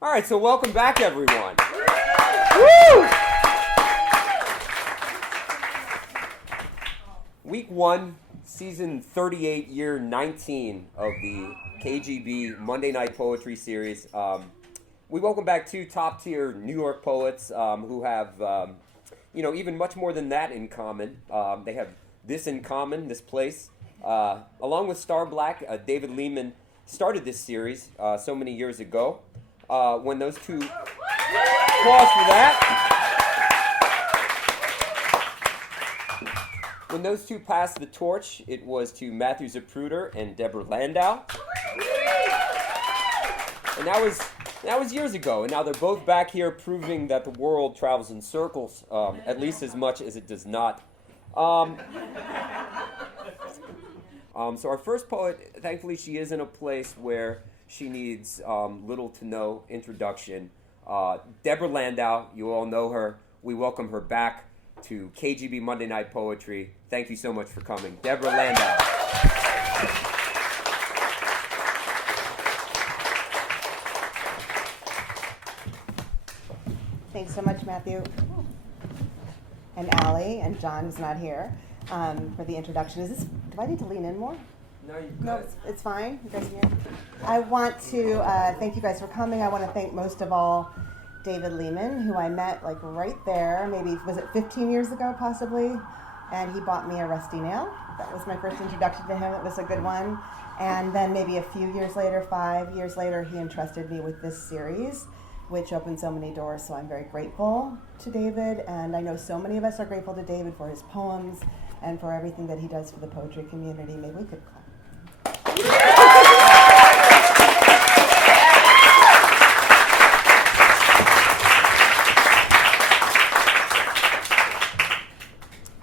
All right, so welcome back, everyone. Woo! Week 1, season 38, year 19 of the KGB Monday Night Poetry Series. We welcome back two top-tier New York poets who have, even much more than that in common. They have this in common, this place. Along with Star Black, David Lehman started this series so many years ago. When those two, applause for that. When those two passed the torch, it was to Matthew Zapruder and Deborah Landau. And that was years ago, and now they're both back here proving that the world travels in circles, at least as much as it does not. So our first poet, thankfully she is in a place where she needs little to no introduction. Deborah Landau, you all know her. We welcome her back to KGB Monday Night Poetry. Thank you so much for coming. Deborah Landau. Thanks so much, Matthew. And Allie and John, who's not here, for the introduction. Do I need to lean in more? No, it's fine. You guys can hear? I want to thank you guys for coming. I want to thank most of all David Lehman, who I met like right there, maybe, was it 15 years ago possibly? And he bought me a rusty nail. That was my first introduction to him. It was a good one. And then maybe a few years later, 5 years later, he entrusted me with this series, which opened so many doors. So I'm very grateful to David. And I know so many of us are grateful to David for his poems and for everything that he does for the poetry community. Maybe we could clap.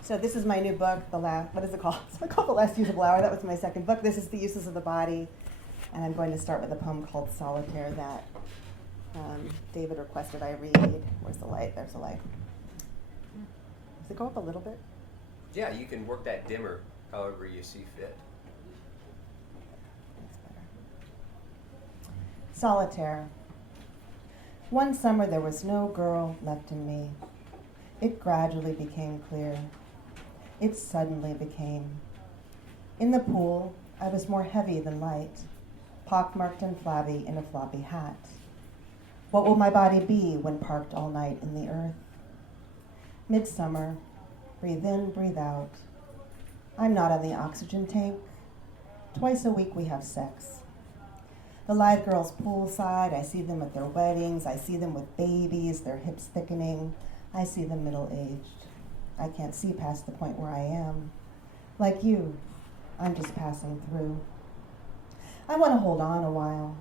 So this is my new book, what is it called? It's called The Last Usable Hour. That was my second book. This is The Uses of the Body. And I'm going to start with a poem called Solitaire that David requested I read. Where's the light? There's the light. Does it go up a little bit? Yeah, you can work that dimmer however you see fit. That's better. Solitaire. One summer there was no girl left in me. It gradually became clear. It suddenly became. In the pool, I was more heavy than light, pockmarked and flabby in a floppy hat. What will my body be when parked all night in the earth? Midsummer, breathe in, breathe out. I'm not on the oxygen tank. Twice a week we have sex. The live girls poolside, I see them at their weddings, I see them with babies, their hips thickening. I see them middle-aged. I can't see past the point where I am. Like you, I'm just passing through. I want to hold on a while.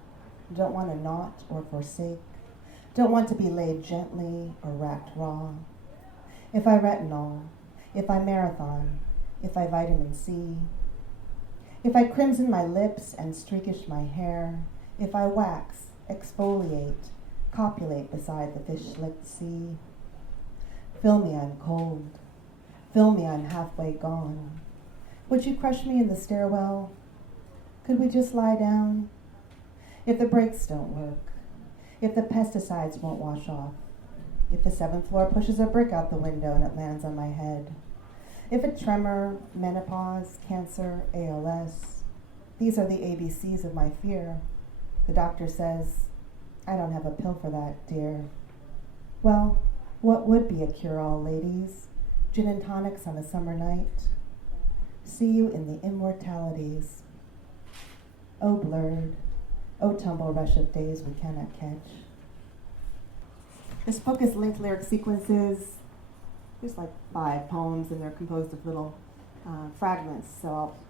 Don't want to knot or forsake. Don't want to be laid gently or racked raw. If I retinol, if I marathon, if I vitamin C, if I crimson my lips and streakish my hair, if I wax, exfoliate, copulate beside the fish-licked sea. Fill me, I'm cold. Fill me, I'm halfway gone. Would you crush me in the stairwell? Could we just lie down? If the brakes don't work, if the pesticides won't wash off, if the 7th floor pushes a brick out the window and it lands on my head, if a tremor, menopause, cancer, ALS, these are the ABCs of my fear. The doctor says, I don't have a pill for that, dear. Well, what would be a cure-all, ladies? Gin and tonics on a summer night? See you in the immortalities. Oh, blurred. Oh, tumble rush of days we cannot catch. This book is linked lyric sequences. There's like 5 poems, and they're composed of little fragments,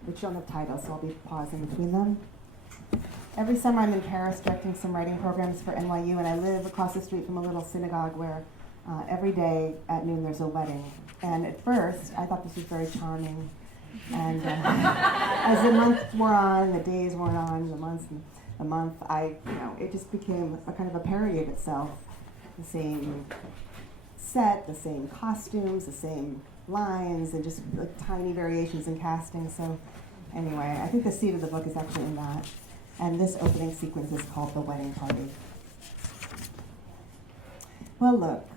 which don't have titles, so I'll be pausing between them. Every summer I'm in Paris directing some writing programs for NYU, and I live across the street from a little synagogue where every day at noon there's a wedding. And at first, I thought this was very charming. And as the months wore on, the days wore on, the month, it just became a kind of a parody of itself. The same set, the same costumes, the same lines, and just like tiny variations in casting. So anyway, I think the seed of the book is actually in that. And this opening sequence is called The Wedding Party. Well, look,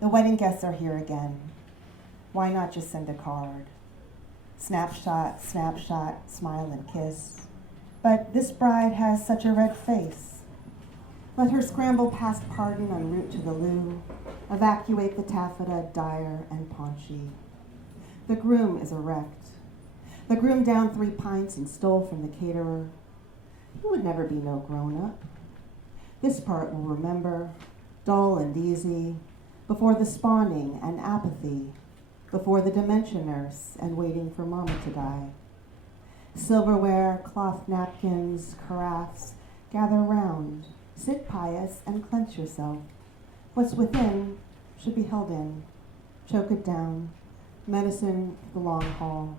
the wedding guests are here again. Why not just send a card? Snapshot, snapshot, smile and kiss. But this bride has such a red face. Let her scramble past pardon en route to the loo, evacuate the taffeta, Dyer, and Paunchy. The groom is erect. The groom downed 3 pints and stole from the caterer. He would never be no grown-up. This part will remember, dull and easy, before the spawning and apathy, before the dementia nurse and waiting for mama to die. Silverware, cloth napkins, carafes, gather round, sit pious and clench yourself. What's within should be held in. Choke it down. Medicine for the long haul.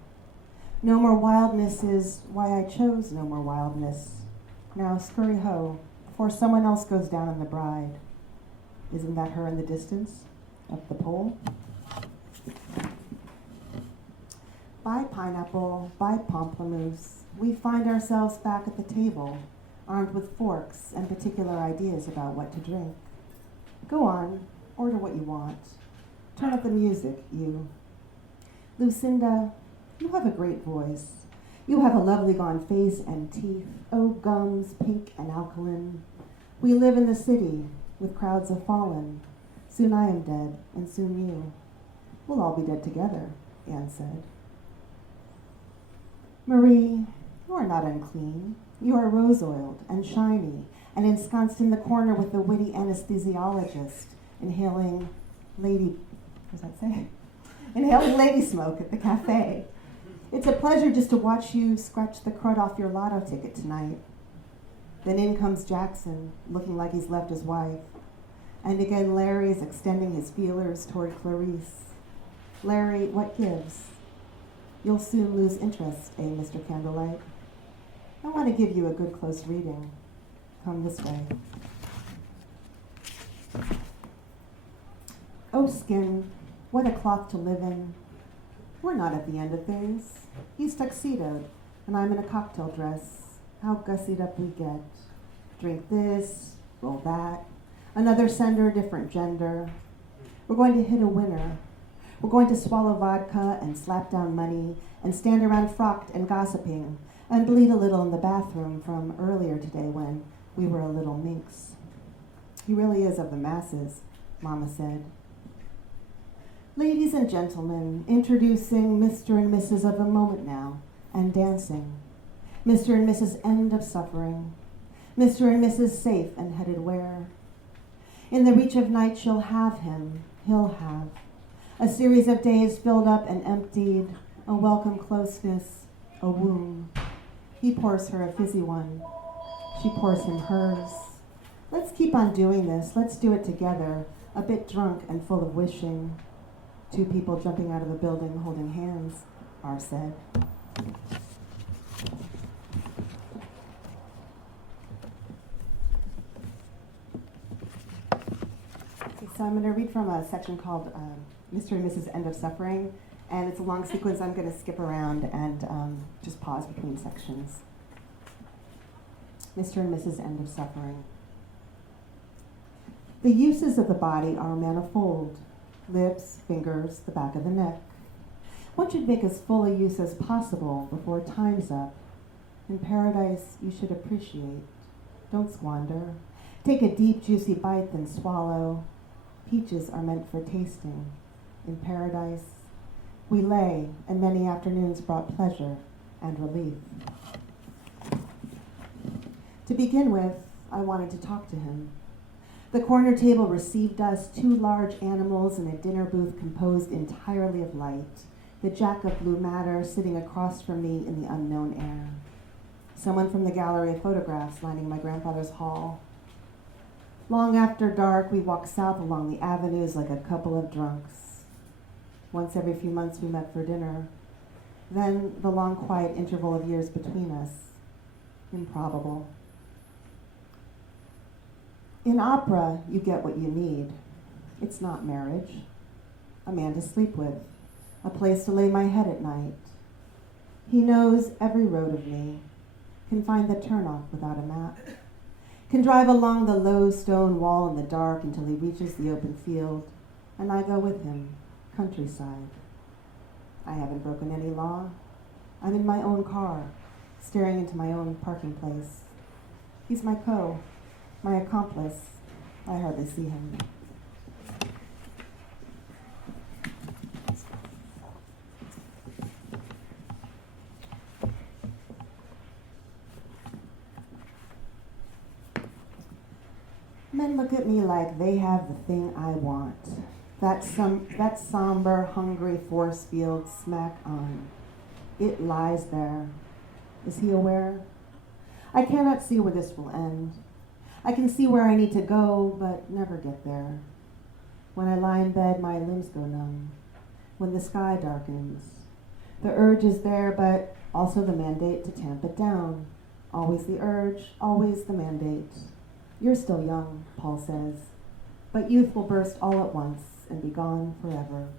No more wildness is why I chose no more wildness. Now scurry ho, before someone else goes down on the bride. Isn't that her in the distance, up the pole? By pineapple, by pamplemousse, we find ourselves back at the table, armed with forks and particular ideas about what to drink. Go on, order what you want. Turn up the music, you. Lucinda, you have a great voice. You have a lovely gone face and teeth, oh gums, pink and alkaline. We live in the city, with crowds of fallen. Soon I am dead, and soon you. We'll all be dead together, Anne said. Marie, you are not unclean. You are rose-oiled and shiny, and ensconced in the corner with the witty anesthesiologist, inhaling lady smoke at the cafe. It's a pleasure just to watch you scratch the crud off your lotto ticket tonight. Then in comes Jackson, looking like he's left his wife. And again Larry is extending his feelers toward Clarice. Larry, what gives? You'll soon lose interest, eh, Mr. Candlelight? I want to give you a good close reading. Come this way. Oh, skin, what a cloth to live in. We're not at the end of things. He's tuxedoed, and I'm in a cocktail dress. How gussied up we get. Drink this, roll that. Another sender, different gender. We're going to hit a winner. We're going to swallow vodka and slap down money and stand around frocked and gossiping and bleed a little in the bathroom from earlier today when we were a little minx. He really is of the masses, Mama said. Ladies and gentlemen, introducing Mr. and Mrs. of the moment now, and dancing. Mr. and Mrs. End of Suffering. Mr. and Mrs. Safe and Headed Where. In the reach of night she'll have him, he'll have. A series of days filled up and emptied, a welcome closeness, a womb. He pours her a fizzy one. She pours him hers. Let's keep on doing this. Let's do it together, a bit drunk and full of wishing. 2 people jumping out of a building holding hands, R said. Okay, so I'm going to read from a section called Mr. and Mrs. End of Suffering, and it's a long sequence. I'm going to skip around and just pause between sections. Mr. and Mrs. End of Suffering. The uses of the body are manifold. Lips, fingers, the back of the neck. One should make as full a use as possible before time's up. In paradise, you should appreciate. Don't squander. Take a deep, juicy bite, then swallow. Peaches are meant for tasting. In paradise, we lay, and many afternoons brought pleasure and relief. To begin with, I wanted to talk to him. The corner table received us, 2 large animals in a dinner booth composed entirely of light, the jack of blue matter sitting across from me in the unknown air. Someone from the gallery of photographs lining my grandfather's hall. Long after dark, we walked south along the avenues like a couple of drunks. Once every few months we met for dinner. Then the long quiet interval of years between us. Improbable. In opera, you get what you need. It's not marriage. A man to sleep with. A place to lay my head at night. He knows every road of me. Can find the turnoff without a map. can drive along the low stone wall in the dark until he reaches the open field, and I go with him, countryside. I haven't broken any law. I'm in my own car, staring into my own parking place. He's my my accomplice. I hardly see him. Men look at me like they have the thing I want. That somber, hungry force field smack on. It lies there. Is he aware? I cannot see where this will end. I can see where I need to go, but never get there. When I lie in bed, my limbs go numb. When the sky darkens. The urge is there, but also the mandate to tamp it down. Always the urge, always the mandate. You're still young, Paul says, but youth will burst all at once and be gone forever.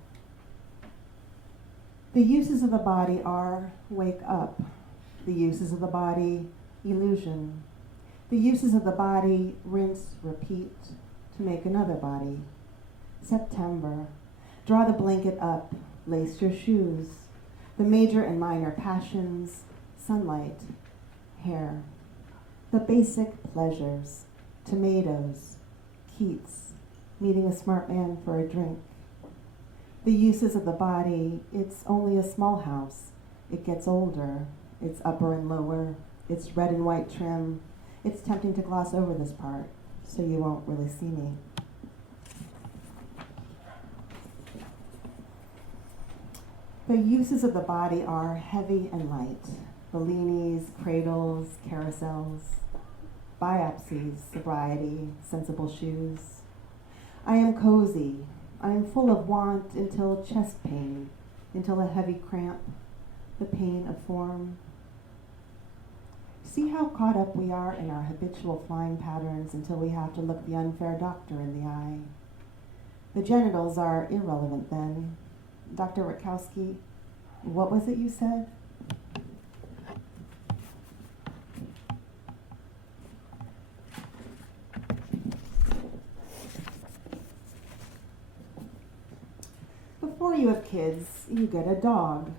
The uses of the body are wake up. The uses of the body, illusion. The uses of the body, rinse, repeat, to make another body. September, draw the blanket up, lace your shoes. The major and minor passions, sunlight, hair. The basic pleasures, tomatoes, Keats, meeting a smart man for a drink. The uses of the body, it's only a small house. It gets older. It's upper and lower. It's red and white trim. It's tempting to gloss over this part, so you won't really see me. The uses of the body are heavy and light. Bellinis, cradles, carousels, biopsies, sobriety, sensible shoes. I am cozy. I am full of want until chest pain, until a heavy cramp, the pain of form. See how caught up we are in our habitual flying patterns until we have to look the unfair doctor in the eye. The genitals are irrelevant then. Dr. Rutkowski, what was it you said? Before you have kids, you get a dog.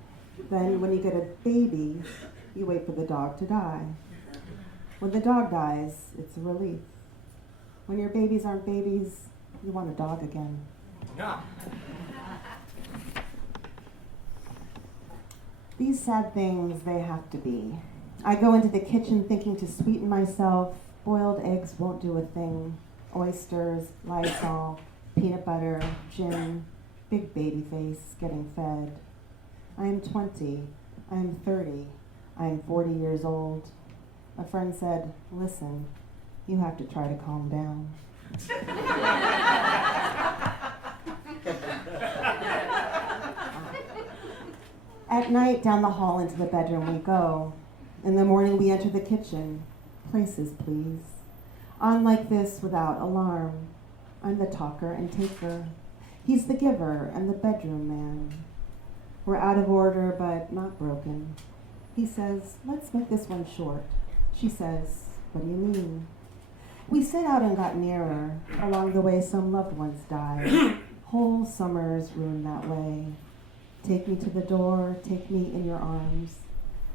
Then when you get a baby, you wait for the dog to die. When the dog dies, it's a relief. When your babies aren't babies, you want a dog again. Yeah. These sad things, they have to be. I go into the kitchen thinking to sweeten myself. Boiled eggs won't do a thing. Oysters, Lysol, peanut butter, gin, big baby face, getting fed. I am 20. I am 30. I am 40 years old. A friend said, listen, you have to try to calm down. At night, down the hall into the bedroom we go. In the morning, we enter the kitchen. Places, please. On like this, without alarm. I'm the talker and taker. He's the giver and the bedroom man. We're out of order, but not broken. He says, let's make this one short. She says, what do you mean? We set out and got nearer. Along the way, some loved ones died. Whole summers ruined that way. Take me to the door, take me in your arms.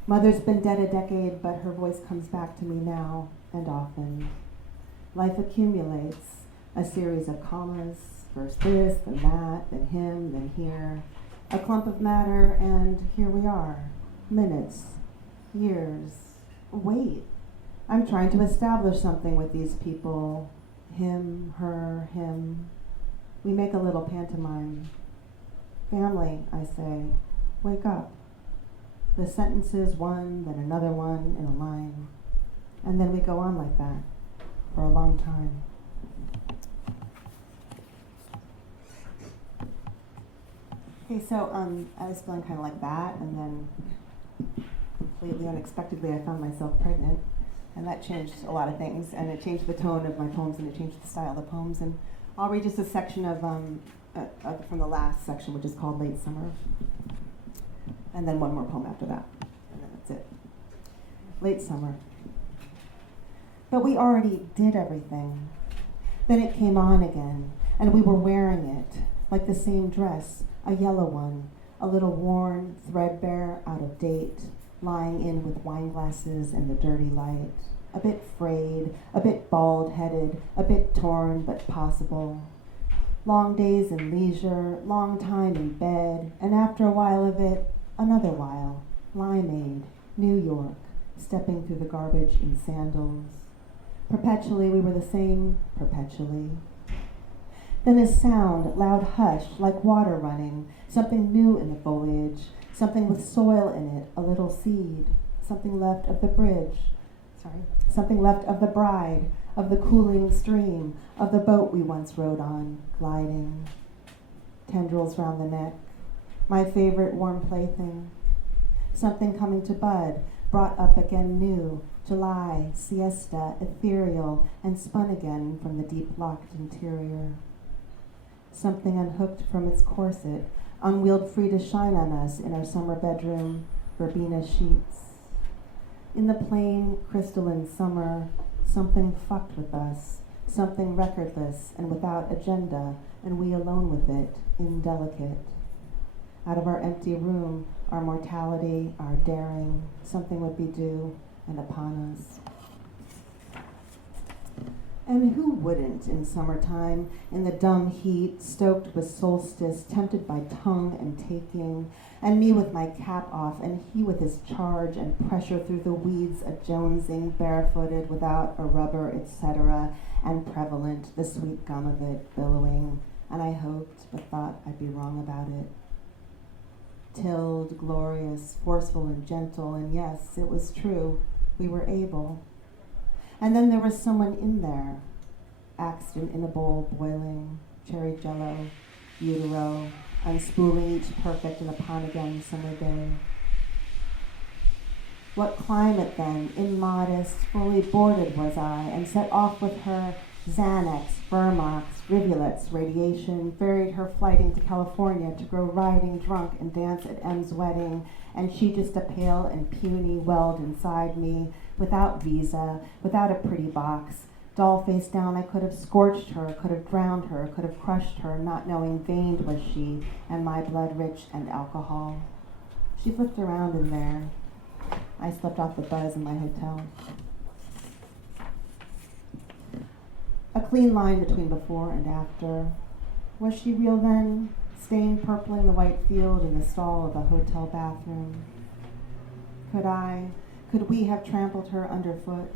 Mother's been dead a decade, but her voice comes back to me now and often. Life accumulates, a series of commas, first this, then that, then him, then here. A clump of matter, and here we are. Minutes, years. Wait, I'm trying to establish something with these people. Him, her, him. We make a little pantomime. Family, I say, wake up. The sentences, one, then another one in a line. And then we go on like that for a long time. Okay, so I was feeling kind of like that, and then completely unexpectedly I found myself pregnant, and that changed a lot of things, and it changed the tone of my poems, and it changed the style of the poems. And I'll read just a section of from the last section, which is called Late Summer, and then one more poem after that, and then that's it. Late Summer. But we already did everything. Then it came on again, and we were wearing it, like the same dress, a yellow one, a little worn, threadbare, out of date, lying in with wine glasses in the dirty light, a bit frayed, a bit bald-headed, a bit torn, but possible. Long days in leisure, long time in bed, and after a while of it, another while, limeade, New York, stepping through the garbage in sandals. Perpetually we were the same, perpetually. Then a sound, loud hush, like water running, something new in the foliage, something with soil in it, a little seed, something left of the bridge, something left of the bride, of the cooling stream, of the boat we once rode on, gliding. Tendrils round the neck, my favorite warm plaything. Something coming to bud, brought up again new, July, siesta, ethereal, and spun again from the deep locked interior. Something unhooked from its corset, unwheeled free to shine on us in our summer bedroom, verbena sheets. In the plain, crystalline summer, something fucked with us, something recordless and without agenda, and we alone with it, indelicate. Out of our empty room, our mortality, our daring, something would be due and upon us. And who wouldn't in summertime, in the dumb heat, stoked with solstice, tempted by tongue and taking, and me with my cap off, and he with his charge and pressure through the weeds, a jonesing, barefooted, without a rubber, etc., and prevalent, the sweet gum of it, billowing, and I hoped, but thought I'd be wrong about it. Tilled, glorious, forceful and gentle, and yes, it was true, we were able. And then there was someone in there, axed in a bowl boiling, cherry jello, utero, unspooling each perfect and upon again summer day. What climate then, immodest, fully boarded was I, and set off with her Xanax, Vermox, rivulets, radiation, ferried her flighting to California to go riding drunk and dance at M's wedding, and she just a pale and puny welled inside me, without visa, without a pretty box. Doll face down, I could have scorched her, could have drowned her, could have crushed her, not knowing veined was she, and my blood rich and alcohol. She flipped around in there. I slept off the buzz in my hotel. A clean line between before and after. Was she real then? Stain purpling the white field in the stall of a hotel bathroom. Could we have trampled her underfoot?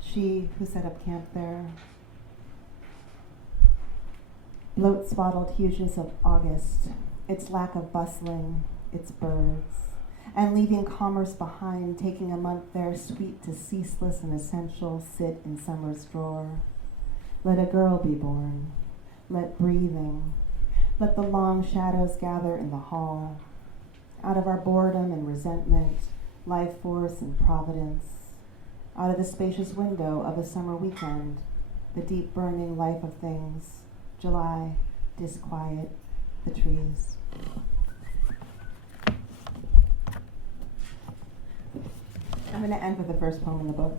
She who set up camp there. Bloat swaddled hugeness of August, its lack of bustling, its birds, and leaving commerce behind, taking a month there, sweet to ceaseless and essential, sit in summer's drawer. Let a girl be born. Let breathing. Let the long shadows gather in the hall. Out of our boredom and resentment, life force and providence. Out of the spacious window of a summer weekend, the deep burning life of things. July, disquiet, the trees. I'm going to end with the first poem in the book.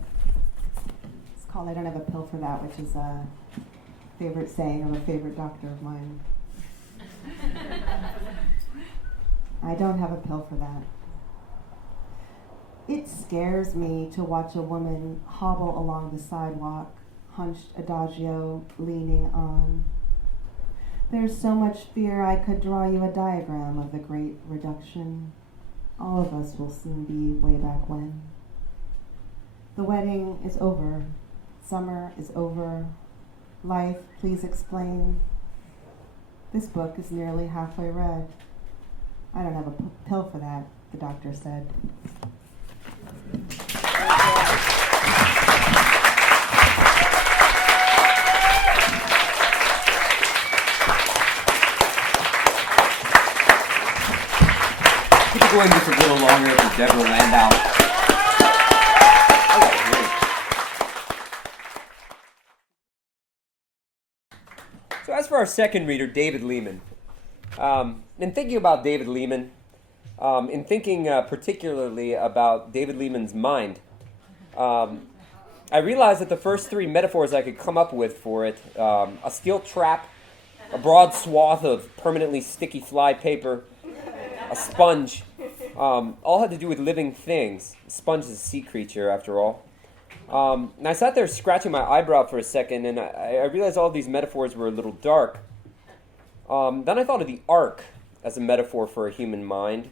It's called I Don't Have a Pill for That, which is a favorite saying of a favorite doctor of mine. I don't have a pill for that. It scares me to watch a woman hobble along the sidewalk, hunched adagio, leaning on. There's so much fear I could draw you a diagram of the great reduction. All of us will soon be way back when. The wedding is over. Summer is over. Life, please explain. This book is nearly halfway read. I don't have a pill for that, the doctor said. Keep it going just a little longer for Deborah Landau. So as for our second reader, David Lehman. In thinking about David Lehman, in thinking particularly about David Lehman's mind, I realized that the first three metaphors I could come up with for it, a steel trap, a broad swath of permanently sticky fly paper, a sponge, all had to do with living things. A sponge is a sea creature, after all. And I sat there scratching my eyebrow for a second, and I realized all of these metaphors were a little dark. Then I thought of the ark as a metaphor for a human mind,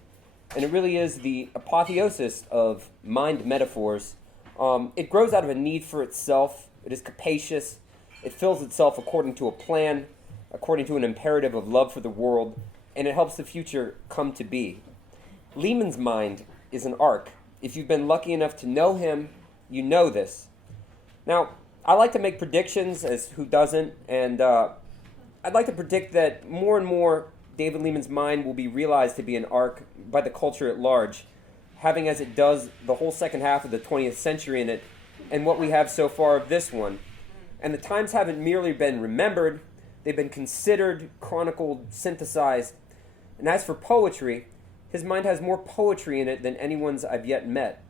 and it really is the apotheosis of mind metaphors. It grows out of a need for itself. It is capacious. It fills itself according to a plan, according to an imperative of love for the world, and it helps the future come to be. Lehman's mind is an ark. If you've been lucky enough to know him, you know this. Now, I like to make predictions, as who doesn't, and I'd like to predict that more and more David Lehman's mind will be realized to be an ark by the culture at large, having as it does the whole second half of the 20th century in it, and what we have so far of this one. And the times haven't merely been remembered, they've been considered, chronicled, synthesized. And as for poetry, his mind has more poetry in it than anyone's I've yet met.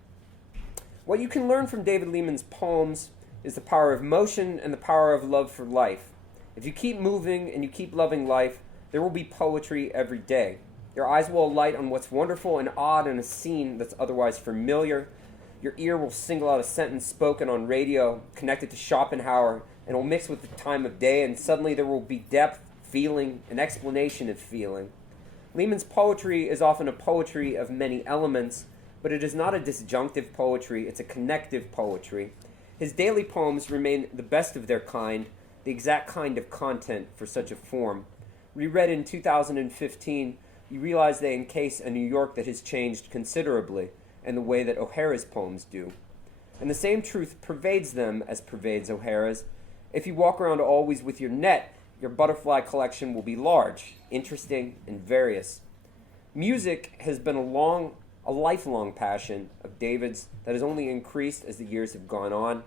What you can learn from David Lehman's poems is the power of motion and the power of love for life. If you keep moving and you keep loving life, there will be poetry every day. Your eyes will alight on what's wonderful and odd in a scene that's otherwise familiar. Your ear will single out a sentence spoken on radio, connected to Schopenhauer, and will mix with the time of day, and suddenly there will be depth, feeling, an explanation of feeling. Lehman's poetry is often a poetry of many elements, but it is not a disjunctive poetry, it's a connective poetry. His daily poems remain the best of their kind, the exact kind of content for such a form. Reread in 2015, you realize they encase a New York that has changed considerably, in the way that O'Hara's poems do. And the same truth pervades them as pervades O'Hara's. If you walk around always with your net, your butterfly collection will be large, interesting, and various. Music has been a lifelong passion of David's that has only increased as the years have gone on.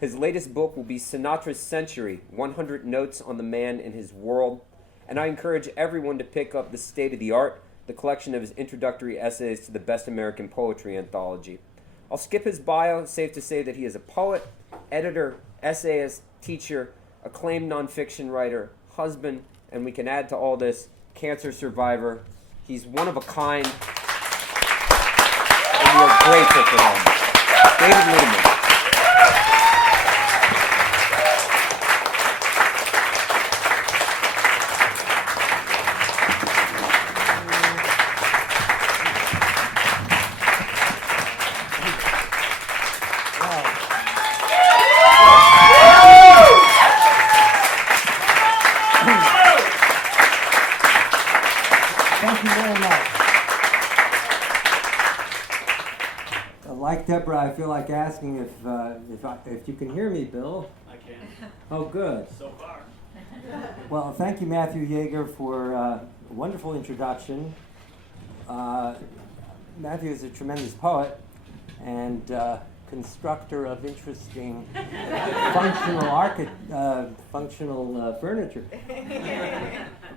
His latest book will be Sinatra's Century, 100 Notes on the Man in His World. And I encourage everyone to pick up The State of the Art, the collection of his introductory essays to the Best American Poetry Anthology. I'll skip his bio, safe to say that he is a poet, editor, essayist, teacher, acclaimed nonfiction writer, husband, and we can add to all this, cancer survivor. He's one of a kind, and we are grateful for him. David Lehman. Like Deborah, I feel like asking if you can hear me, Bill. I can. Oh, good. So far. Well, thank you, Matthew Yeager, for a wonderful introduction. Matthew is a tremendous poet and constructor of interesting functional furniture.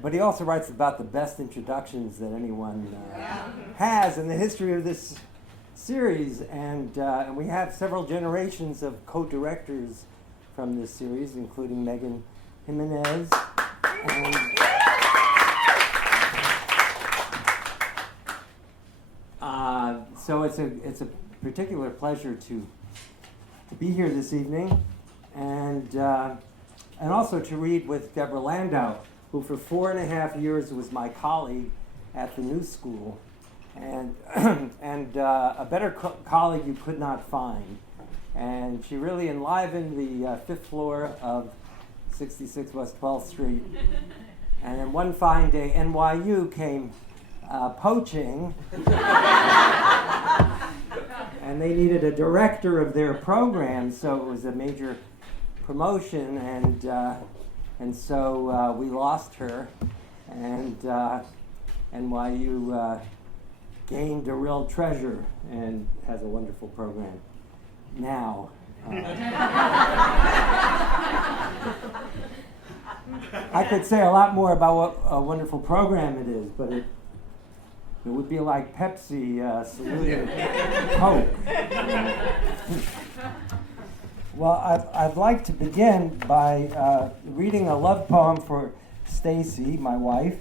But he also writes about the best introductions that anyone has in the history of this series, and we have several generations of co-directors from this series, including Megan Jimenez. And so it's a particular pleasure to be here this evening, and also to read with Deborah Landau, who for 4.5 years was my colleague at the New School. And a better colleague you could not find. And she really enlivened the fifth floor of 66 West 12th Street. And then one fine day, NYU came poaching, and they needed a director of their program, so it was a major promotion, and so we lost her, and NYU gained a real treasure and has a wonderful program now. I could say a lot more about what a wonderful program it is, but it would be like Pepsi saluting Coke. Well, I'd like to begin by reading a love poem for Stacy, my wife,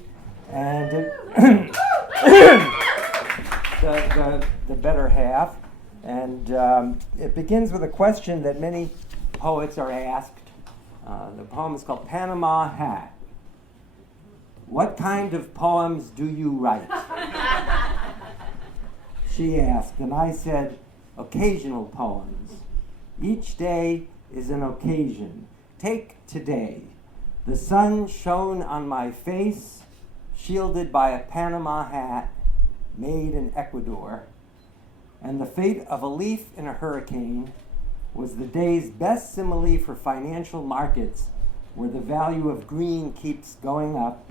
and the better half. And it begins with a question that many poets are asked. The poem is called Panama Hat. What kind of poems do you write? She asked, and I said, occasional poems. Each day is an occasion. Take today. The sun shone on my face, shielded by a Panama hat made in Ecuador. And the fate of a leaf in a hurricane was the day's best simile for financial markets, where the value of green keeps going up.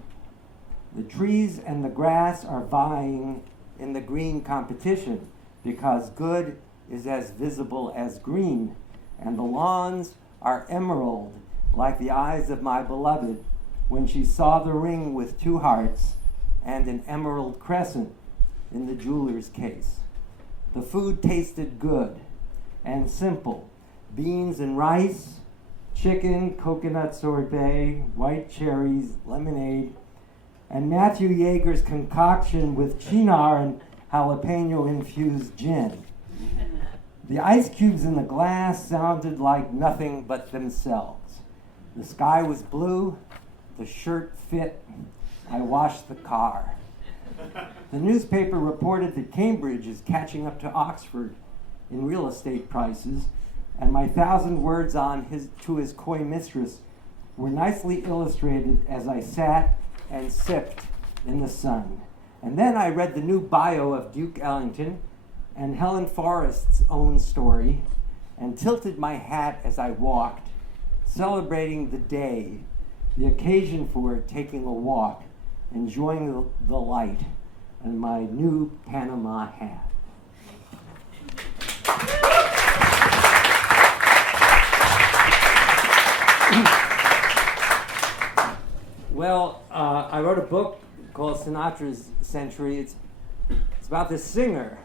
The trees and the grass are vying in the green competition because good is as visible as green, and the lawns are emerald like the eyes of my beloved when she saw the ring with 2 hearts and an emerald crescent in the jeweler's case. The food tasted good and simple: beans and rice, chicken, coconut sorbet, white cherries, lemonade, and Matthew Yeager's concoction with chinar and jalapeno-infused gin. The ice cubes in the glass sounded like nothing but themselves. The sky was blue, the shirt fit, I washed the car. The newspaper reported that Cambridge is catching up to Oxford in real estate prices, and my 1,000 words to his coy mistress were nicely illustrated as I sat and sipped in the sun. And then I read the new bio of Duke Ellington and Helen Forrest's own story, and tilted my hat as I walked, celebrating the day, the occasion for taking a walk, enjoying the light, and my new Panama hat. Well, I wrote a book called Sinatra's Century. It's about this singer.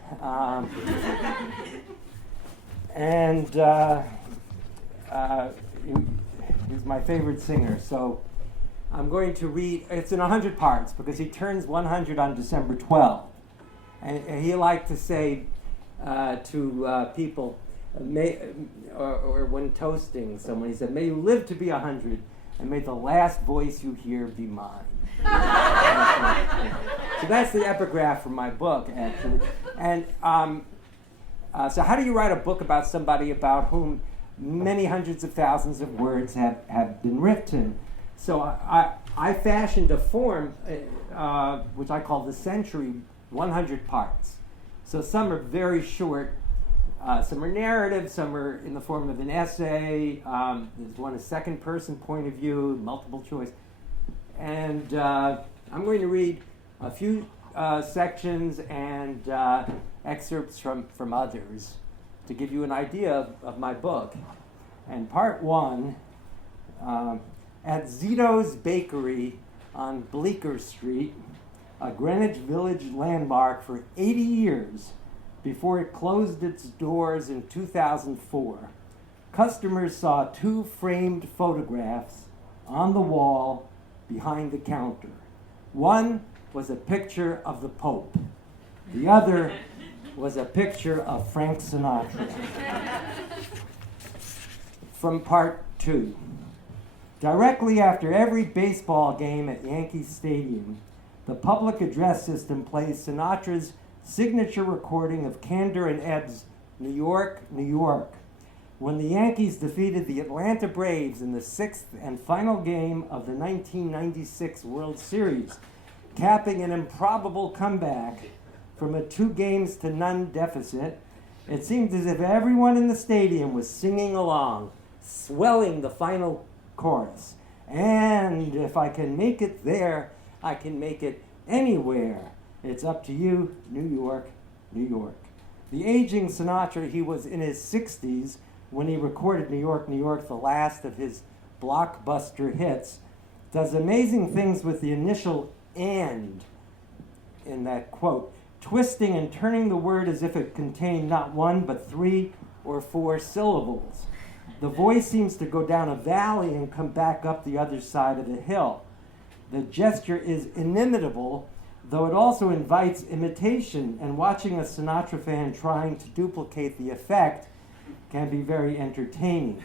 He's my favorite singer. So I'm going to read, it's in 100 parts because he turns 100 on December 12th. And he liked to say to people, or when toasting someone, he said, "May you live to be 100, and may the last voice you hear be mine." So that's the epigraph from my book, actually. And so how do you write a book about somebody about whom many hundreds of thousands of words have been written? So I fashioned a form, which I call the Century, 100 parts. So some are very short, some are narrative, some are in the form of an essay. There's one a second person point of view, multiple choice. And I'm going to read a few sections and excerpts from others to give you an idea of my book. And part 1, at Zito's Bakery on Bleecker Street, a Greenwich Village landmark for 80 years before it closed its doors in 2004, customers saw 2 framed photographs on the wall behind the counter. One was a picture of the Pope. The other was a picture of Frank Sinatra. From part 2. Directly after every baseball game at Yankee Stadium, the public address system plays Sinatra's signature recording of Kander and Ebb's New York, New York, when the Yankees defeated the Atlanta Braves in the 6th and final game of the 1996 World Series, capping an improbable comeback from a 2-0 deficit. It seemed as if everyone in the stadium was singing along, swelling the final chorus. And if I can make it there, I can make it anywhere. It's up to you, New York, New York. The aging Sinatra, he was in his 60s when he recorded New York, New York, the last of his blockbuster hits, does amazing things with the initial "and" in that quote, twisting and turning the word as if it contained not 1 but 3 or 4 syllables. The voice seems to go down a valley and come back up the other side of the hill. The gesture is inimitable, though it also invites imitation, and watching a Sinatra fan trying to duplicate the effect can be very entertaining.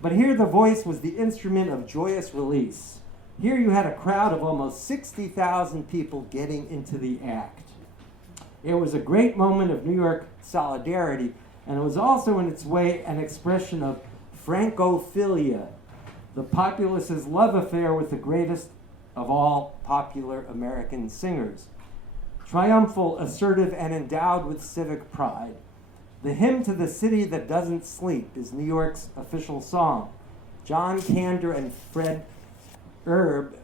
But here the voice was the instrument of joyous release. Here you had a crowd of almost 60,000 people getting into the act. It was a great moment of New York solidarity, and it was also in its way an expression of Francophilia, the populace's love affair with the greatest of all popular American singers. Triumphal, assertive, and endowed with civic pride. The hymn to the city that doesn't sleep is New York's official song. John Kander and Fred Erb,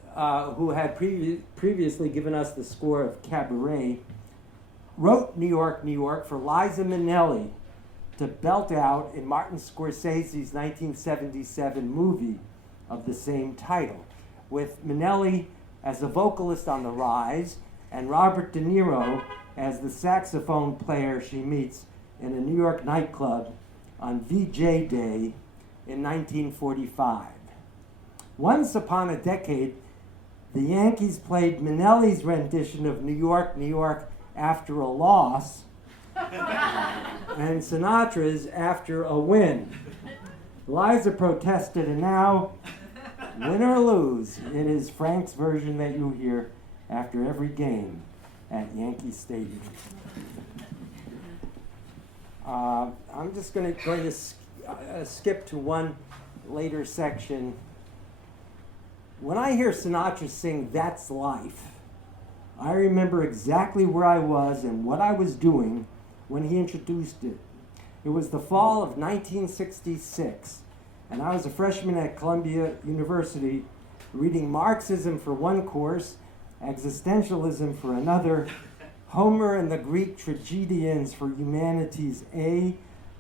who had previously given us the score of Cabaret, wrote New York, New York for Liza Minnelli to belt out in Martin Scorsese's 1977 movie of the same title, with Minnelli as a vocalist on the rise and Robert De Niro as the saxophone player she meets in a New York nightclub on VJ Day in 1945. Once upon a decade, the Yankees played Minnelli's rendition of New York, New York after a loss, and Sinatra's after a win. Liza protested, and now, win or lose, it is Frank's version that you hear after every game at Yankee Stadium. I'm just going to skip to one later section. When I hear Sinatra sing That's Life, I remember exactly where I was and what I was doing when he introduced it. It was the fall of 1966, and I was a freshman at Columbia University reading Marxism for one course, existentialism for another, Homer and the Greek tragedians for Humanities A,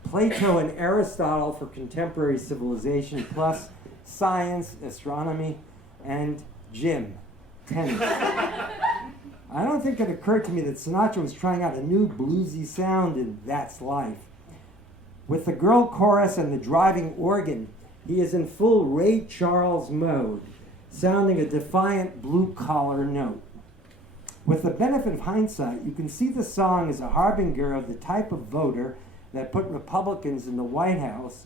Plato and Aristotle for Contemporary Civilization, plus science, astronomy, and gym, tennis. I don't think it occurred to me that Sinatra was trying out a new bluesy sound in That's Life. With the girl chorus and the driving organ, he is in full Ray Charles mode, sounding a defiant blue-collar note. With the benefit of hindsight, you can see the song as a harbinger of the type of voter that put Republicans in the White House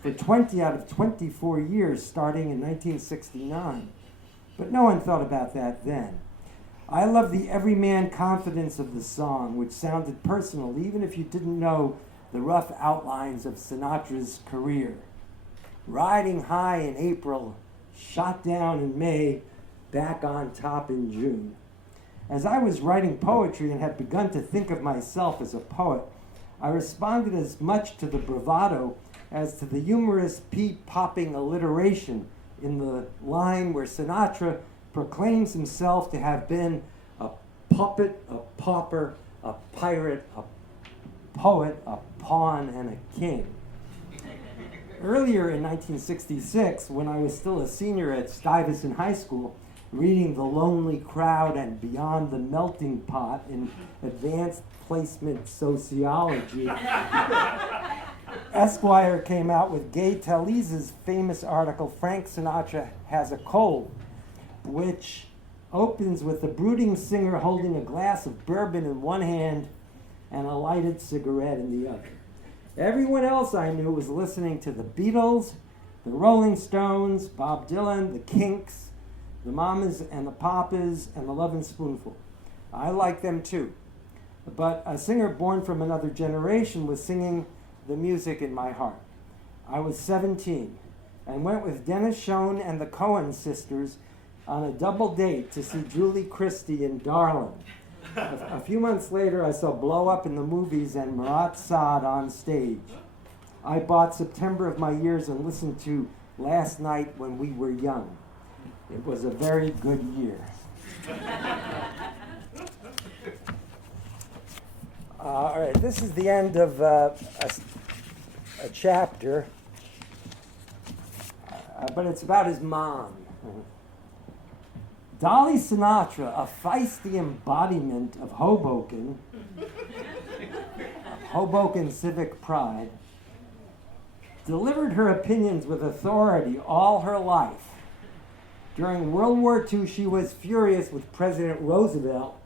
for 20 out of 24 years starting in 1969. But no one thought about that then. I love the everyman confidence of the song, which sounded personal, even if you didn't know the rough outlines of Sinatra's career. Riding high in April, shot down in May, back on top in June. As I was writing poetry and had begun to think of myself as a poet, I responded as much to the bravado as to the humorous pea-popping alliteration in the line where Sinatra proclaims himself to have been a puppet, a pauper, a pirate, a poet, a pawn, and a king. Earlier in 1966, when I was still a senior at Stuyvesant High School, reading The Lonely Crowd and Beyond the Melting Pot in Advanced Placement Sociology, Esquire came out with Gay Talese's famous article, Frank Sinatra Has a Cold, which opens with the brooding singer holding a glass of bourbon in one hand and a lighted cigarette in the other. Everyone else I knew was listening to the Beatles, the Rolling Stones, Bob Dylan, the Kinks, the Mamas and the Papas, and the Lovin' Spoonful. I like them too. But a singer born from another generation was singing the music in my heart. I was 17 and went with Dennis Schoen and the Coen sisters on a double date to see Julie Christie in Darling. A few months later, I saw Blow Up in the movies and Marat Sade on stage. I bought September of My Years and listened to Last Night When We Were Young. It was a very good year. All right, this is the end of a chapter, but it's about his mom. Dolly Sinatra, a feisty embodiment of Hoboken civic pride, delivered her opinions with authority all her life. During World War II, she was furious with President Roosevelt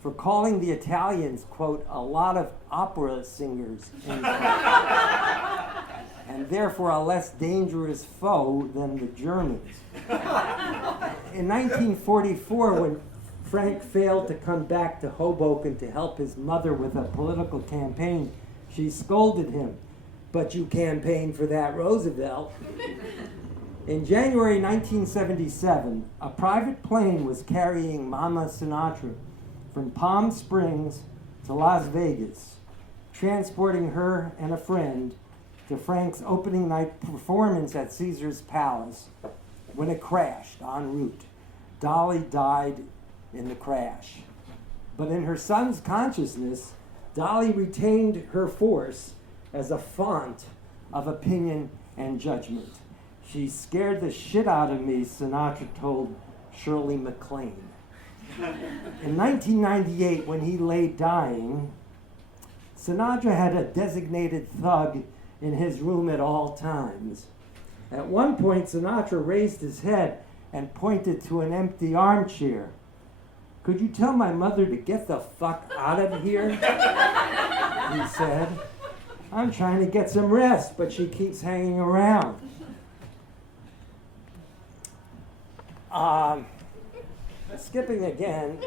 for calling the Italians, quote, a lot of opera singers, end quote, and therefore a less dangerous foe than the Germans. In 1944, when Frank failed to come back to Hoboken to help his mother with a political campaign, she scolded him, "But you campaigned for that Roosevelt." In January 1977, a private plane was carrying Mama Sinatra from Palm Springs to Las Vegas, transporting her and a friend to Frank's opening night performance at Caesar's Palace when it crashed en route. Dolly died in the crash. But in her son's consciousness, Dolly retained her force as a font of opinion and judgment. "She scared the shit out of me," Sinatra told Shirley MacLaine. In 1998, when he lay dying, Sinatra had a designated thug in his room at all times. At one point, Sinatra raised his head and pointed to an empty armchair. "Could you tell my mother to get the fuck out of here?" he said. "I'm trying to get some rest, but she keeps hanging around." Skipping again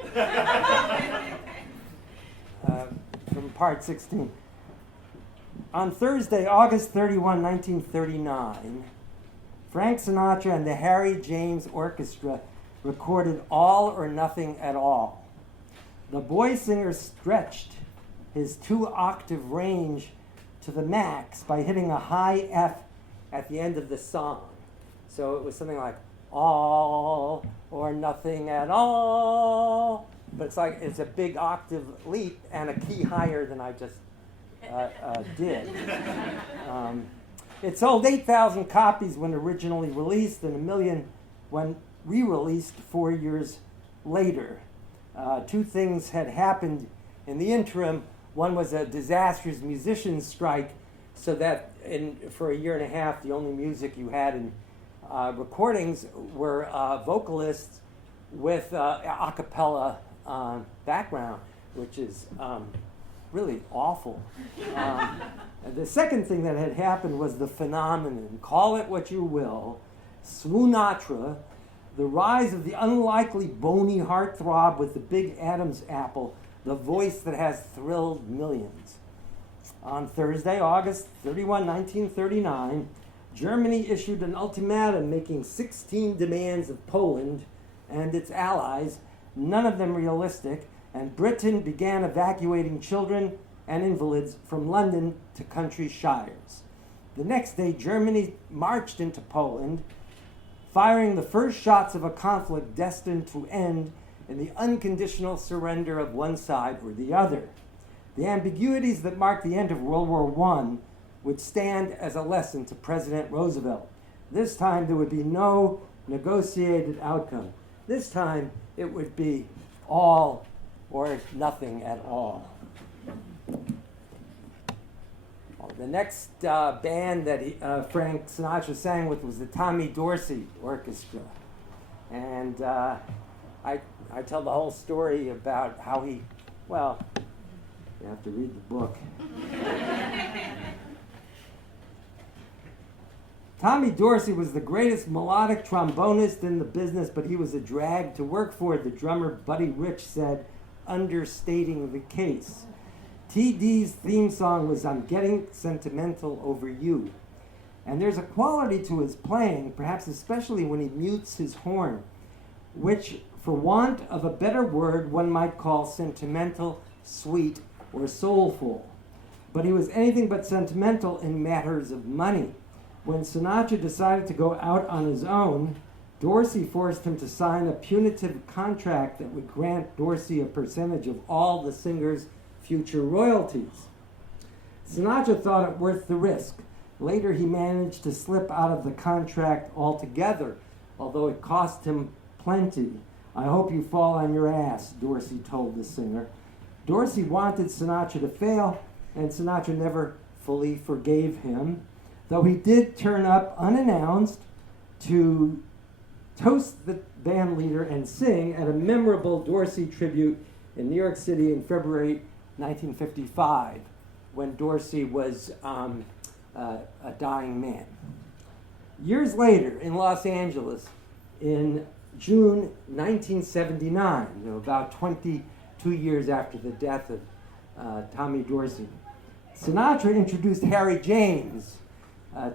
from part 16. On Thursday, August 31, 1939, Frank Sinatra and the Harry James Orchestra recorded All or Nothing at All. The boy singer stretched his 2-octave range to the max by hitting a high F at the end of the song. So it was something like all or nothing at all. But it's a big octave leap and a key higher than I just did. It sold 8,000 copies when originally released and 1 million when re-released 4 years later. Two things had happened in the interim. One was a disastrous musicians' strike, so that for 1.5 years, the only music you had in recordings were vocalists with a cappella background, which is really awful. The second thing that had happened was the phenomenon, call it what you will, swoonatra, the rise of the unlikely bony heartthrob with the big Adam's apple, the voice that has thrilled millions. On Thursday, August 31, 1939, Germany issued an ultimatum making 16 demands of Poland and its allies, none of them realistic, and Britain began evacuating children and invalids from London to country shires. The next day, Germany marched into Poland, firing the first shots of a conflict destined to end in the unconditional surrender of one side or the other. The ambiguities that marked the end of World War I would stand as a lesson to President Roosevelt. This time there would be no negotiated outcome. This time it would be all or nothing at all. The next band that Frank Sinatra sang with was the Tommy Dorsey Orchestra. And I tell the whole story about how you have to read the book. Tommy Dorsey was the greatest melodic trombonist in the business, but he was a drag to work for, the drummer Buddy Rich said, understating the case. TD's theme song was "I'm Getting Sentimental Over You." And there's a quality to his playing, perhaps especially when he mutes his horn, which, for want of a better word, one might call sentimental, sweet, or soulful. But he was anything but sentimental in matters of money. When Sinatra decided to go out on his own, Dorsey forced him to sign a punitive contract that would grant Dorsey a percentage of all the singer's future royalties. Sinatra thought it worth the risk. Later, he managed to slip out of the contract altogether, although it cost him plenty. "I hope you fall on your ass," Dorsey told the singer. Dorsey wanted Sinatra to fail, and Sinatra never fully forgave him. though he did turn up unannounced to toast the band leader and sing at a memorable Dorsey tribute in New York City in February 1955, when Dorsey was a dying man. Years later, in Los Angeles, in June 1979, about 22 years after the death of Tommy Dorsey, Sinatra introduced Harry James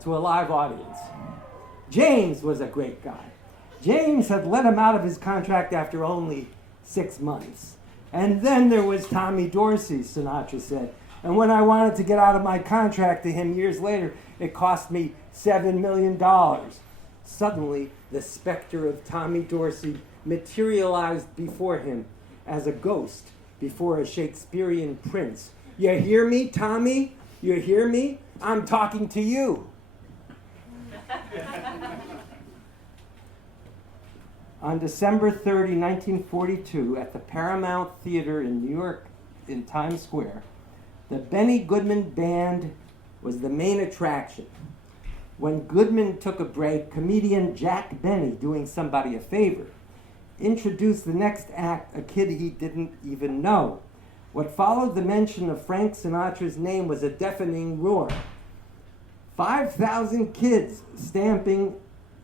to a live audience. James was a great guy. James had let him out of his contract after only 6 months. And then there was Tommy Dorsey, Sinatra said. And when I wanted to get out of my contract to him years later, it cost me $7 million. Suddenly, the specter of Tommy Dorsey materialized before him as a ghost before a Shakespearean prince. You hear me, Tommy? You hear me? I'm talking to you. On December 30, 1942, at the Paramount Theater in New York, in Times Square, the Benny Goodman Band was the main attraction. When Goodman took a break, comedian Jack Benny, doing somebody a favor, introduced the next act, a kid he didn't even know. What followed the mention of Frank Sinatra's name was a deafening roar. 5,000 kids stamping,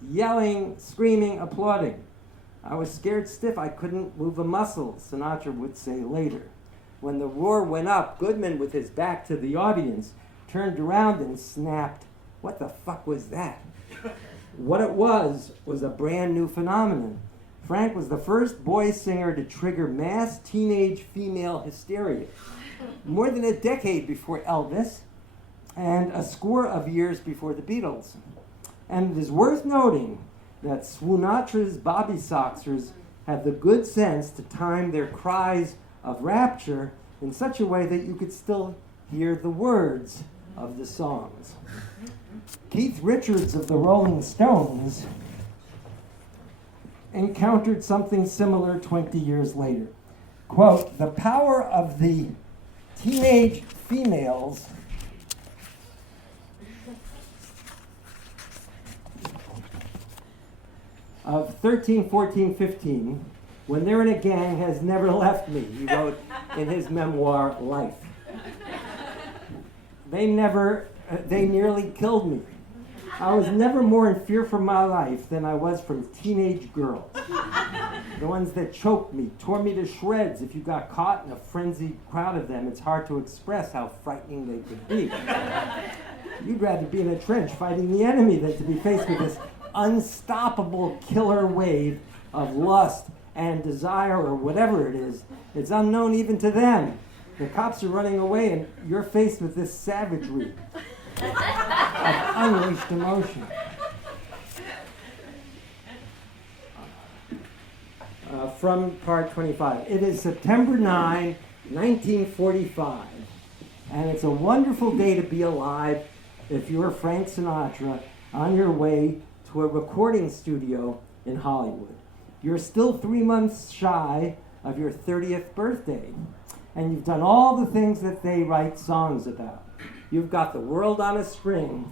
yelling, screaming, applauding. I was scared stiff. I couldn't move a muscle, Sinatra would say later. When the roar went up, Goodman, with his back to the audience, turned around and snapped, "What the fuck was that?" What it was a brand new phenomenon. Frank was the first boy singer to trigger mass teenage female hysteria, more than a decade before Elvis, and a score of years before the Beatles. And it is worth noting that Swoonatra's Bobby Soxers had the good sense to time their cries of rapture in such a way that you could still hear the words of the songs. Keith Richards of the Rolling Stones encountered something similar 20 years later. Quote, "The power of the teenage females of 13, 14, 15, when they're in a gang, has never left me," he wrote in his memoir, Life. They nearly killed me. I was never more in fear for my life than I was from teenage girls. The ones that choked me, tore me to shreds. If you got caught in a frenzied crowd of them, it's hard to express how frightening they could be. You'd rather be in a trench fighting the enemy than to be faced with this unstoppable killer wave of lust and desire, or whatever it is. It's unknown even to them. The cops are running away and you're faced with this savagery of unleashed emotion. From part 25. It is September 9, 1945, and it's a wonderful day to be alive if you're Frank Sinatra on your way to a recording studio in Hollywood. You're still 3 months shy of your 30th birthday, and you've done all the things that they write songs about. You've got the world on a string,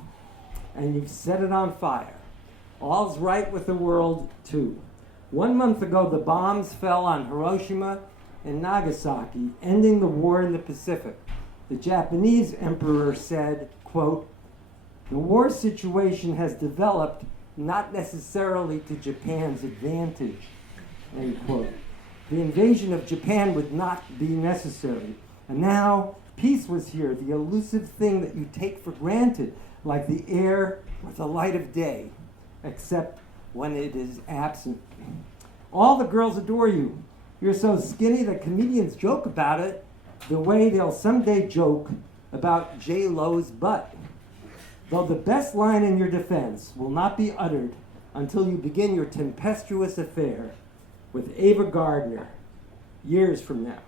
and you've set it on fire. All's right with the world, too. 1 month ago, the bombs fell on Hiroshima and Nagasaki, ending the war in the Pacific. The Japanese emperor said, quote, "The war situation has developed not necessarily to Japan's advantage," end quote. The invasion of Japan would not be necessary. And now, peace was here, the elusive thing that you take for granted, like the air or the light of day, except when it is absent. All the girls adore you. You're so skinny that comedians joke about it the way they'll someday joke about J-Lo's butt. Though the best line in your defense will not be uttered until you begin your tempestuous affair with Ava Gardner years from now.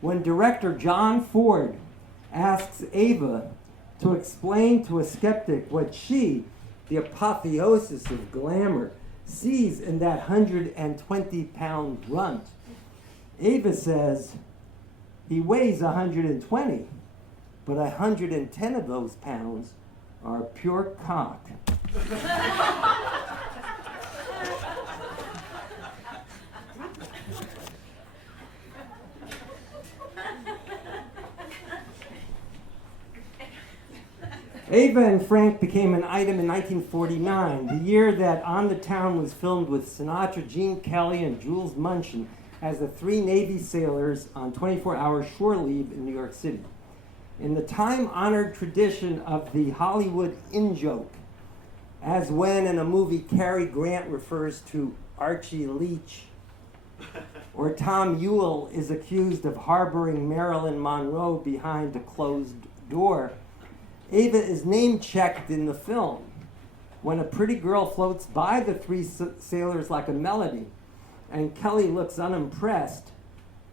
When director John Ford asks Ava to explain to a skeptic what she, the apotheosis of glamour, sees in that 120-pound runt, Ava says, "He weighs 120, but 110 of those pounds are pure cock. Ava and Frank became an item in 1949, the year that On the Town was filmed with Sinatra, Gene Kelly, and Jules Munchin as the three Navy sailors on 24-hour shore leave in New York City. In the time-honored tradition of the Hollywood in-joke, as when in a movie Cary Grant refers to Archie Leach, or Tom Ewell is accused of harboring Marilyn Monroe behind a closed door, Ava is name-checked in the film. When a pretty girl floats by the three sailors like a melody, and Kelly looks unimpressed,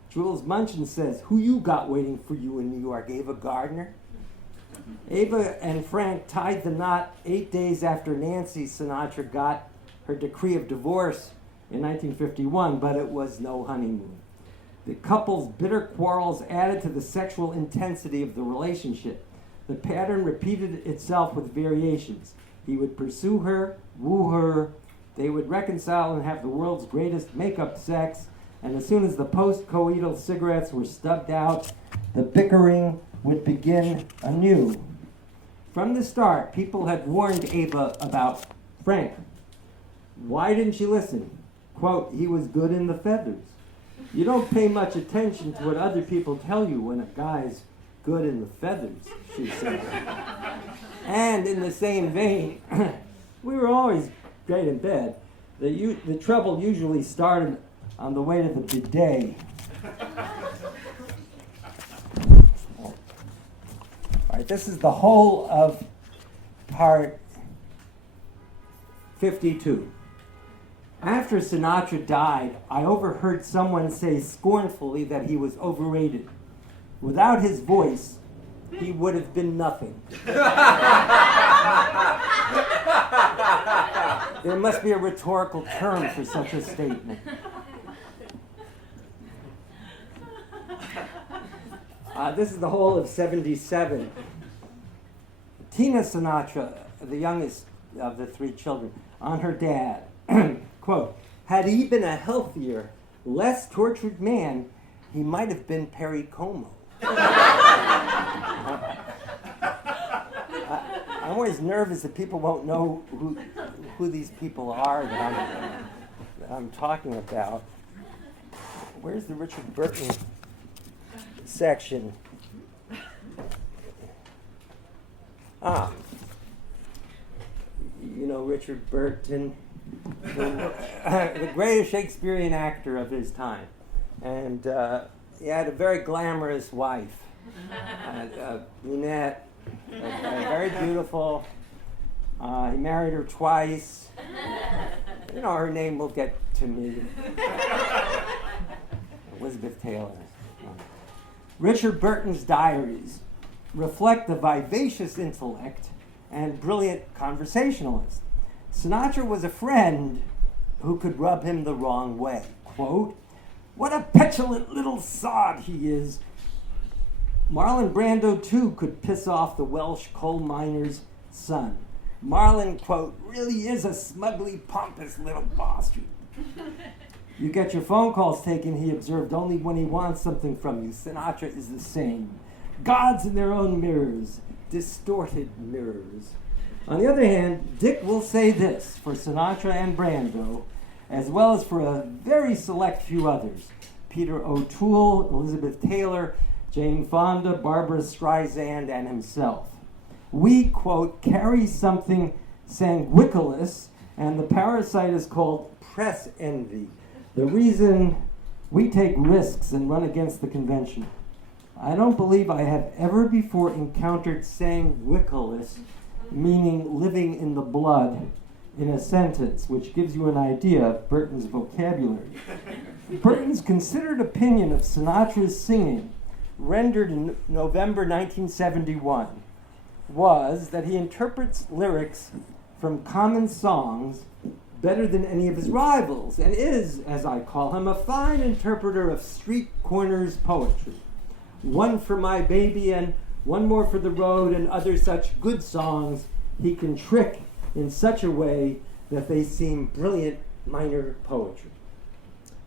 Jules Munchin says, "Who you got waiting for you in New York, Ava Gardner?" Ava and Frank tied the knot 8 days after Nancy Sinatra got her decree of divorce in 1951, but it was no honeymoon. The couple's bitter quarrels added to the sexual intensity of the relationship. The pattern repeated itself with variations. He would pursue her, woo her, they would reconcile and have the world's greatest make-up sex, and as soon as the post-coital cigarettes were stubbed out, the bickering would begin anew. From the start, people had warned Ava about Frank. Why didn't she listen? Quote, "He was good in the feathers." You don't pay much attention to what other people tell you when a guy's good in the feathers, she said. And in the same vein, we were always great in bed. The trouble usually started on the way to the bidet. All right, this is the whole of part 52. After Sinatra died, I overheard someone say scornfully that he was overrated. Without his voice, he would have been nothing. There must be a rhetorical term for such a statement. This is the whole of 77. Tina Sinatra, the youngest of the three children, on her dad. Quote, "Had he been a healthier, less tortured man, he might have been Perry Como." I'm always nervous that people won't know who these people are that I'm talking about. Where's the Richard Burton section? You know Richard Burton, the greatest Shakespearean actor of his time. And he had a very glamorous wife, brunette, very beautiful. He married her twice. You know, her name will get to me. Elizabeth Taylor. Richard Burton's diaries reflect a vivacious intellect and brilliant conversationalist. Sinatra was a friend who could rub him the wrong way. Quote, "What a petulant little sod he is." Marlon Brando, too, could piss off the Welsh coal miner's son. Marlon, quote, "really is a smugly pompous little bastard." You get your phone calls taken, he observed, only when he wants something from you. Sinatra is the same. Gods in their own mirrors, distorted mirrors. On the other hand, Dick will say this for Sinatra and Brando, as well as for a very select few others. Peter O'Toole, Elizabeth Taylor, Jane Fonda, Barbara Streisand, and himself. We, quote, "carry something sanguiculous, and the parasite is called press envy. The reason we take risks and run against the convention. I don't believe I have ever before encountered sanguiculous, meaning living in the blood, in a sentence, which gives you an idea of Burton's vocabulary. Burton's considered opinion of Sinatra's singing, rendered in November 1971, was that he interprets lyrics from common songs better than any of his rivals, and is, as I call him, a fine interpreter of street corners poetry. One for my baby and one more for the road and other such good songs he can trick in such a way that they seem brilliant minor poetry.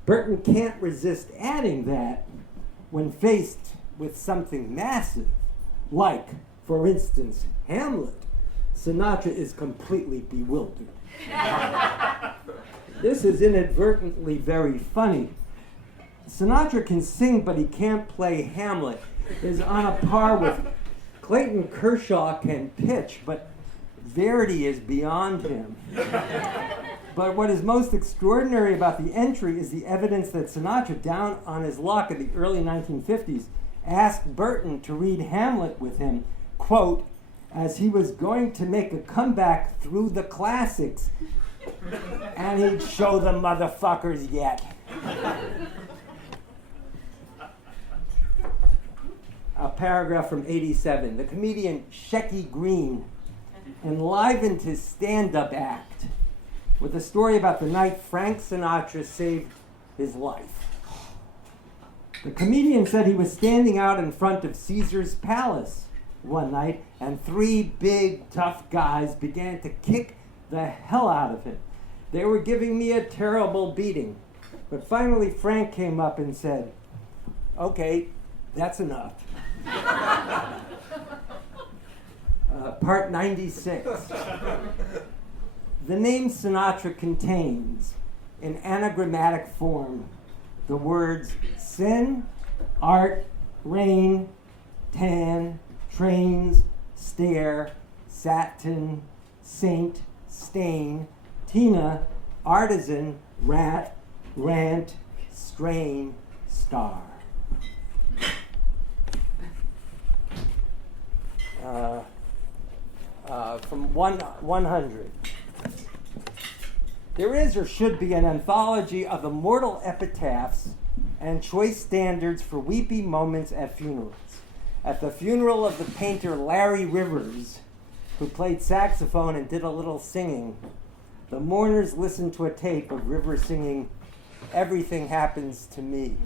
Burton can't resist adding that when faced with something massive, like, for instance, Hamlet, Sinatra is completely bewildered. This is inadvertently very funny. Sinatra can sing, but he can't play Hamlet, is on a par with Clayton Kershaw can pitch, but Verdi is beyond him. But what is most extraordinary about the entry is the evidence that Sinatra, down on his luck in the early 1950s, asked Burton to read Hamlet with him, quote, as he was going to make a comeback through the classics, and he'd show the motherfuckers yet. A paragraph from 87. The comedian Shecky Green enlivened his stand-up act with a story about the night Frank Sinatra saved his life. The comedian said he was standing out in front of Caesar's palace one night, and three big, tough guys began to kick the hell out of him. They were giving me a terrible beating. But finally Frank came up and said, okay, that's enough. Part 96. The name Sinatra contains, in anagrammatic form, the words sin, art, rain, tan, trains, stare, satin, saint, stain, Tina, artisan, rat, rant, strain, star. From 100. There is or should be an anthology of immortal epitaphs and choice standards for weepy moments at funerals. At the funeral of the painter Larry Rivers, who played saxophone and did a little singing, the mourners listened to a tape of Rivers singing, "Everything Happens to Me."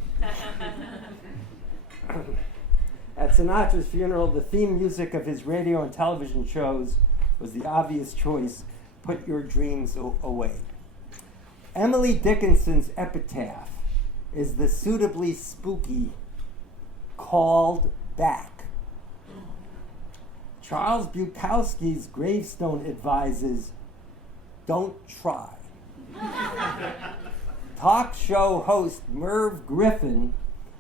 At Sinatra's funeral, the theme music of his radio and television shows was the obvious choice, "Put Your Dreams Away." Emily Dickinson's epitaph is the suitably spooky "Called Back." Charles Bukowski's gravestone advises, "Don't try." Talk show host Merv Griffin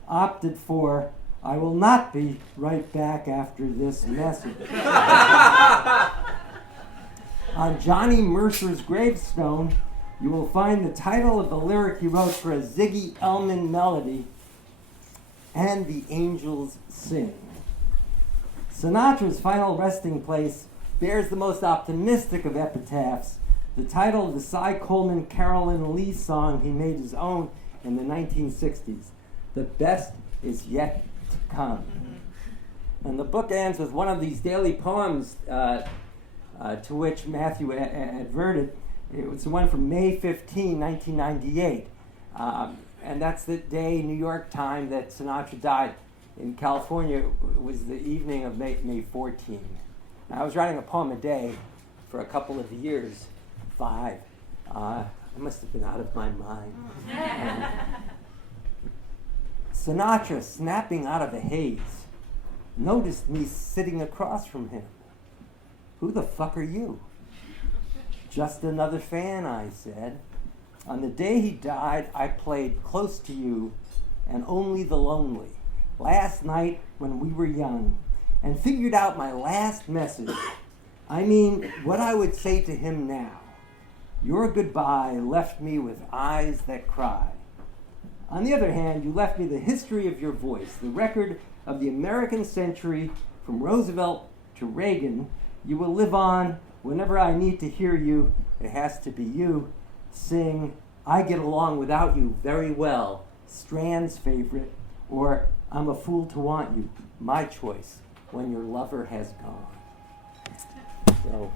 opted for, "I will not be right back after this message." On Johnny Mercer's gravestone, you will find the title of the lyric he wrote for a Ziggy Elman melody, "And the Angels Sing." Sinatra's final resting place bears the most optimistic of epitaphs, the title of the Cy Coleman Carolyn Lee song he made his own in the 1960s, "The Best Is Yet to Come." And the book ends with one of these daily poems to which Matthew adverted. It was the one from May 15, 1998. And that's the day, New York time, that Sinatra died. In California, it was the evening of May 14. I was writing a poem a day for a couple of years, 5. I must have been out of my mind. Sinatra, snapping out of the haze, noticed me sitting across from him. "Who the fuck are you?" "Just another fan," I said. "On the day he died, I played Close to You and Only the Lonely last night when we were young, and figured out my last message. I mean, what I would say to him now. Your goodbye left me with eyes that cry. On the other hand, you left me the history of your voice, the record of the American century from Roosevelt to Reagan. You will live on. Whenever I need to hear you, it has to be you. Sing, I Get Along Without You Very Well, Strand's favorite, or I'm a Fool to Want You, my choice, when your lover has gone." So.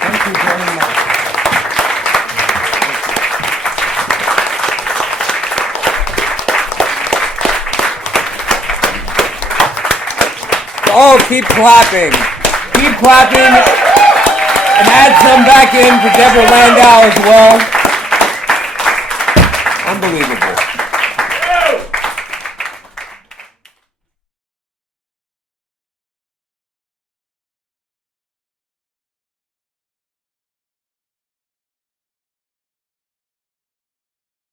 Thank you very much. Oh, keep clapping. Keep clapping. And add some back in for Deborah Landau as well. Unbelievable.